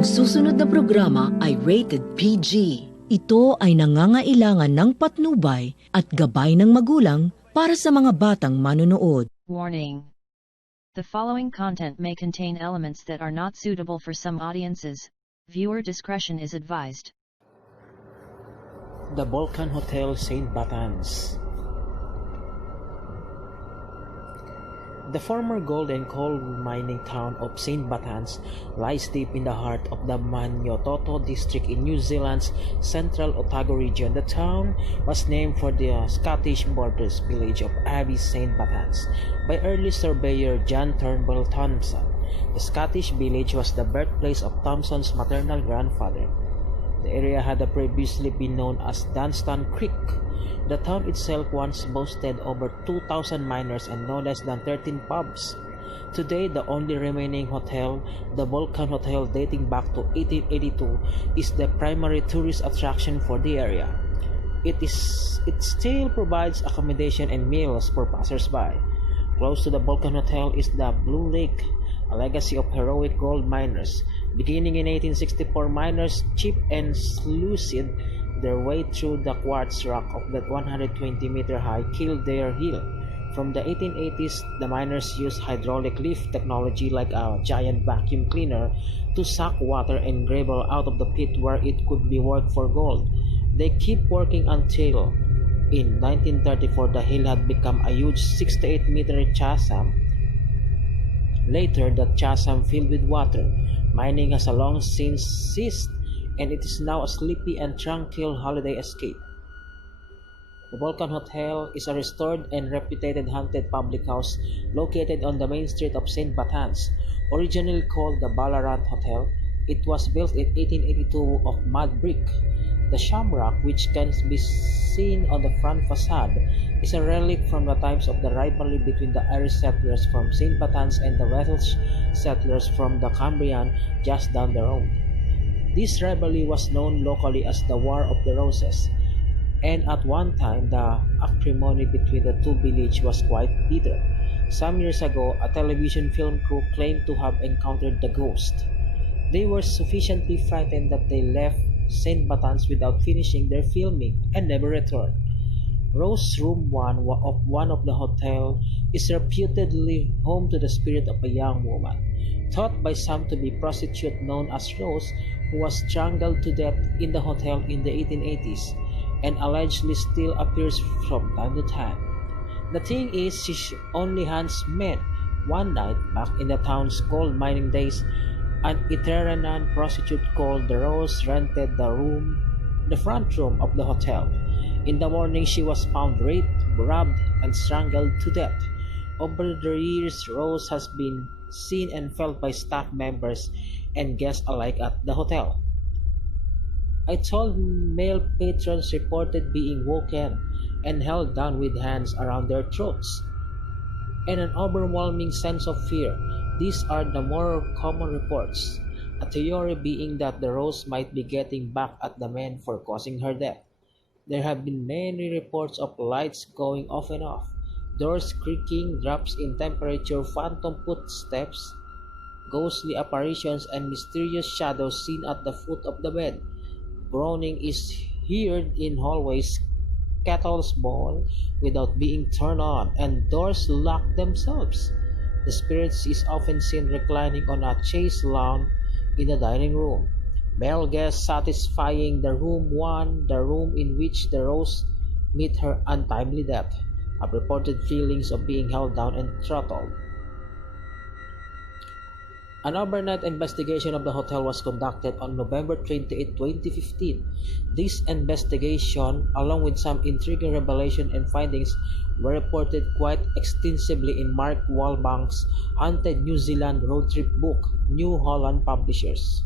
Ang susunod na programa ay rated PG. Ito ay nangangailangan ng patnubay at gabay ng magulang para sa mga batang manonood. Warning. The following content may contain elements that are not suitable for some audiences. Viewer discretion is advised. The Vulcan Hotel, St. Bathans. The former gold and coal mining town of St. Bathans lies deep in the heart of the Manyototo district in New Zealand's central Otago region. The town was named for the Scottish borders village of Abbey St. Bathans by early surveyor John Turnbull Thompson. The Scottish village was the birthplace of Thompson's maternal grandfather. The area had previously been known as Dunstan Creek. The town itself once boasted over 2,000 miners and no less than 13 pubs. Today, the only remaining hotel, the Vulcan Hotel dating back to 1882, is the primary tourist attraction for the area. It still provides accommodation and meals for passers-by. Close to the Vulcan Hotel is the Blue Lake, a legacy of heroic gold miners. Beginning in 1864, miners chipped and sluiced their way through the quartz rock of that 120-meter-high Kildare Hill. From the 1880s, the miners used hydraulic lift technology like a giant vacuum cleaner to suck water and gravel out of the pit where it could be worked for gold. They keep working until, in 1934, the hill had become a huge 68-meter chasm. Later, the chasm filled with water. Mining has long since ceased, and it is now a sleepy and tranquil holiday escape. The Vulcan Hotel is a restored and reputed haunted public house located on the main street of St. Bathans. Originally called the Ballarat Hotel, it was built in 1882 of mud brick. The shamrock, which can be seen on the front facade, is a relic from the times of the rivalry between the Irish settlers from St. Bathans and the Welsh settlers from the Cambrian just down the road. This rivalry was known locally as the War of the Roses, and at one time the acrimony between the two villages was quite bitter. Some years ago, a television film crew claimed to have encountered the ghost. They were sufficiently frightened that they left St. Bathans without finishing their filming and never returned. Rose Room 1 of one of the hotel is reputedly home to the spirit of a young woman, thought by some to be prostitute known as Rose, who was strangled to death in the hotel in the 1880s and allegedly still appears from time to time. The thing is, she only haunts men. One night, back in the town's gold mining days, an itinerant prostitute called the Rose rented the front room of the hotel. In the morning, she was found raped, robbed, and strangled to death. Over the years, Rose has been seen and felt by staff members and guests alike at the hotel. I told male patrons reported being woken and held down with hands around their throats, and an overwhelming sense of fear. These are the more common reports, a theory being that the Rose might be getting back at the men for causing her death. There have been many reports of lights going off and off, doors creaking, drops in temperature, phantom footsteps, ghostly apparitions, and mysterious shadows seen at the foot of the bed. Groaning is heard in hallways, kettles boil without being turned on, and doors lock themselves. The spirit is often seen reclining on a chaise lounge in the dining room. Male guests satisfying the room 1, the room in which the Rose met her untimely death, have reported feelings of being held down and throttled. An overnight investigation of the hotel was conducted on November 28, 2015. This investigation, along with some intriguing revelations and findings, were reported quite extensively in Mark Walbank's Haunted New Zealand Road Trip book, New Holland Publishers.